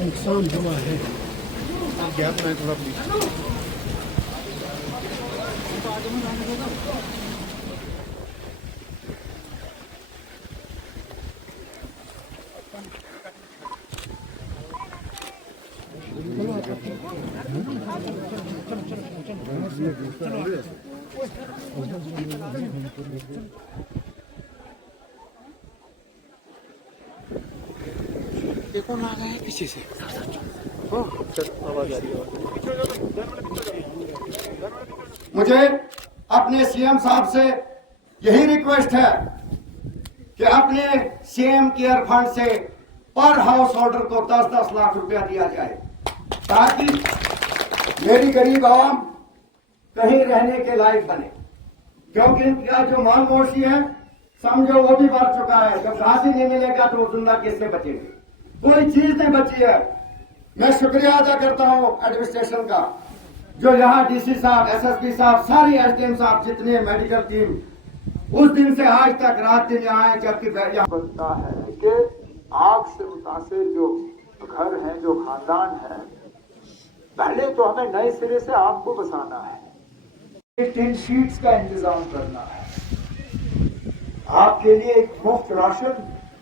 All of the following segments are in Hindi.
नुकसान हुआ है, गैप में थोड़ा प्लीज। कौन आ गया है पीछे से? आवाज आ रही है। मुझे अपने सीएम साहब से यही रिक्वेस्ट है कि अपने सीएम केयर फंड से पर हाउस होल्डर को 10-10 लाख रुपया दिया जाए, ताकि मेरी गरीब आवाम कहीं रहने के लायक बने। क्योंकि इनका जो माल मोशी है, समझो वो भी मर चुका है। जब घास ही नहीं मिलेगा तो वो जिंदा कैसे बचेंगे? कोई चीज नहीं बची है। मैं शुक्रिया अदा करता हूँ एडमिनिस्ट्रेशन का, जो यहाँ डीसी साहब, एसएसपी साहब, सारी एसडीएम साहब, जितने मेडिकल टीम उस दिन से आज तक रात दिन यहाँ है। जबकि बनता है कि आग से मुतासिर जो घर हैं, जो खानदान है, पहले तो हमें नए सिरे से आग को बसाना है। टिन शीट्स का इंतजाम करना है। आपके लिए एक मुफ्त राशन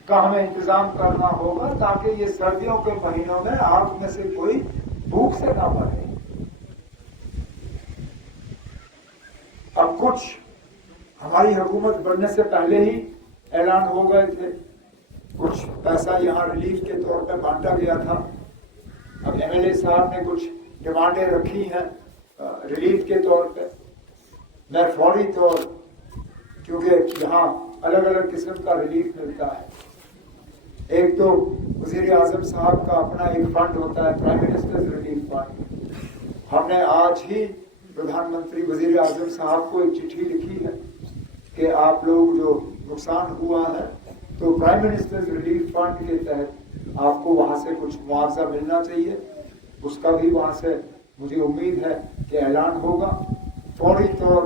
का हमें इंतजाम करना होगा, ताकि ये सर्दियों के महीनों में आग में से कोई भूख से ना मरे। अब कुछ हमारी हुकूमत बनने से पहले ही ऐलान हो गए थे, कुछ पैसा यहाँ रिलीफ के तौर पे बांटा गया था। अब एमएलए साहब ने कुछ डिमांडें रखी हैं रिलीफ के तौर पे। मैं फौरी तौर, क्योंकि यहाँ अलग अलग किस्म का रिलीफ मिलता है। एक तो वजीर आजम साहब का अपना एक फंड होता है, प्राइम मिनिस्टर्स रिलीफ फंड। हमने आज ही प्रधानमंत्री वजीर आजम साहब को एक चिट्ठी लिखी है कि आप लोग जो नुकसान हुआ है, तो प्राइम मिनिस्टर्स रिलीफ फंड के तहत आपको वहां से कुछ मुआवजा मिलना चाहिए। उसका भी वहां से मुझे उम्मीद है कि ऐलान होगा। फौरी तौर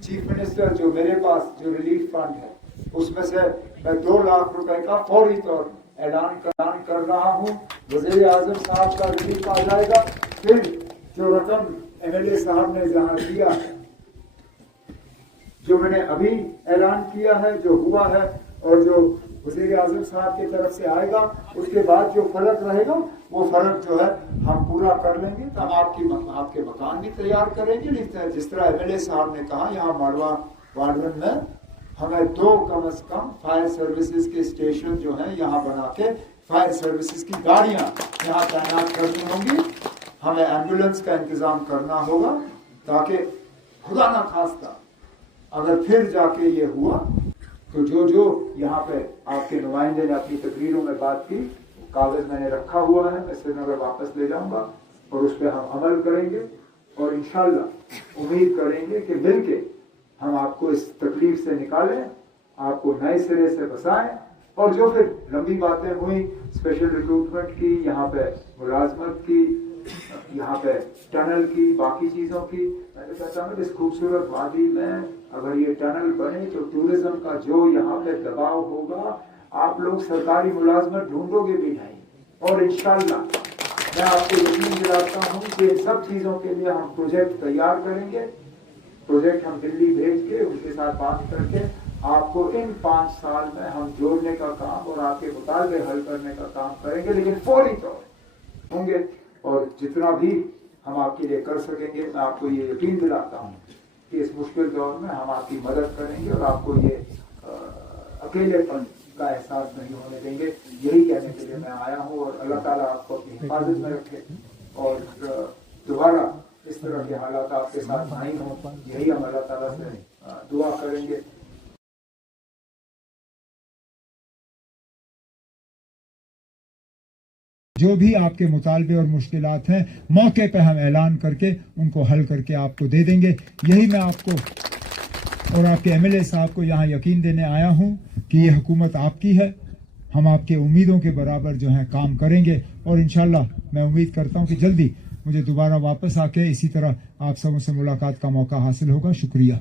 चीफ मिनिस्टर, जो मेरे पास जो रिलीफ फंड है, उसमें से मैं 2 लाख रुपए का फौरी तौर ऐलान कर रहा हूँ। वज़ीर आज़म साहब का रिलीफ आ जाएगा। फिर जो रकम एमएलए साहब ने जहाँ दिया है, जो मैंने अभी ऐलान किया है, जो हुआ है, और जो वज़ीर आज़म साहब की तरफ से आएगा, उसके बाद जो फर्क रहेगा वो फर्क जो है हम पूरा कर लेंगे। तो हम आपके मकान भी तैयार करेंगे। जिस तरह एमएलए साहब ने कहा, यहाँ माड़वा वार्डन में हमें 2 कम से कम फायर सर्विसेज के स्टेशन जो है यहाँ बना के फायर सर्विसेज की गाड़ियाँ यहाँ तैनात करनी होंगी। हमें एम्बुलेंस का इंतजाम करना होगा, ताकि खुदा ना खास्ता अगर फिर जाके ये हुआ तो जो यहाँ पे आपके नुमाइंदे ने अपनी तकरीरों में बात की, कागज मैंने रखा हुआ है, मैं श्रीनगर वापस ले जाऊंगा और उस पर हम अमल करेंगे। और इंशाल्लाह उम्मीद करेंगे कि मिलके हम आपको इस तकलीफ से निकालें, आपको नए सिरे से बसाएं। और जो फिर लंबी बातें हुई स्पेशल रिक्रूटमेंट की, यहाँ पे मुलाजमत की, यहाँ पे टनल की, बाकी चीज़ों की, मैंने कहता हूँ इस खूबसूरत वादी में अगर ये टनल बने तो टूरिज्म का जो यहाँ पे दबाव होगा, आप लोग सरकारी मुलाजमत ढूंढोगे भी नहीं। और इंशाल्लाह मैं आपको यकीन दिलाता हूँ कि इन सब चीज़ों के लिए हम प्रोजेक्ट तैयार करेंगे। प्रोजेक्ट हम दिल्ली भेज के उनके साथ बात करके आपको इन 5 साल में हम जोड़ने का काम और आपके मुतालबे हल करने का काम करेंगे, लेकिन फौरी तौर होंगे। और जितना भी हम आपके लिए कर सकेंगे, मैं आपको ये यकीन दिलाता हूँ कि इस मुश्किल दौर में हम आपकी मदद करेंगे और आपको ये अकेलेपन का एहसास नहीं होने देंगे। यही कहने के लिए मैं आया हूँ। और अल्लाह ताला आपको अपनी हिफाजत में रखे और दोबारा इस तरह के हालात आपके साथ नहीं हो, यही हम अल्लाह ताला से दुआ करेंगे। जो भी आपके मुतालबे और मुश्किलात हैं, मौके पे हम ऐलान करके उनको हल करके आपको दे देंगे। यही मैं आपको और आपके एमएलए साहब को यहाँ यकीन देने आया हूँ कि ये हुकूमत आपकी है। हम आपके उम्मीदों के बराबर जो है काम करेंगे और इंशाल्लाह मैं उम्मीद करता हूँ कि जल्दी मुझे दोबारा वापस आके इसी तरह आप सबों से मुलाकात का मौका हासिल होगा। शुक्रिया।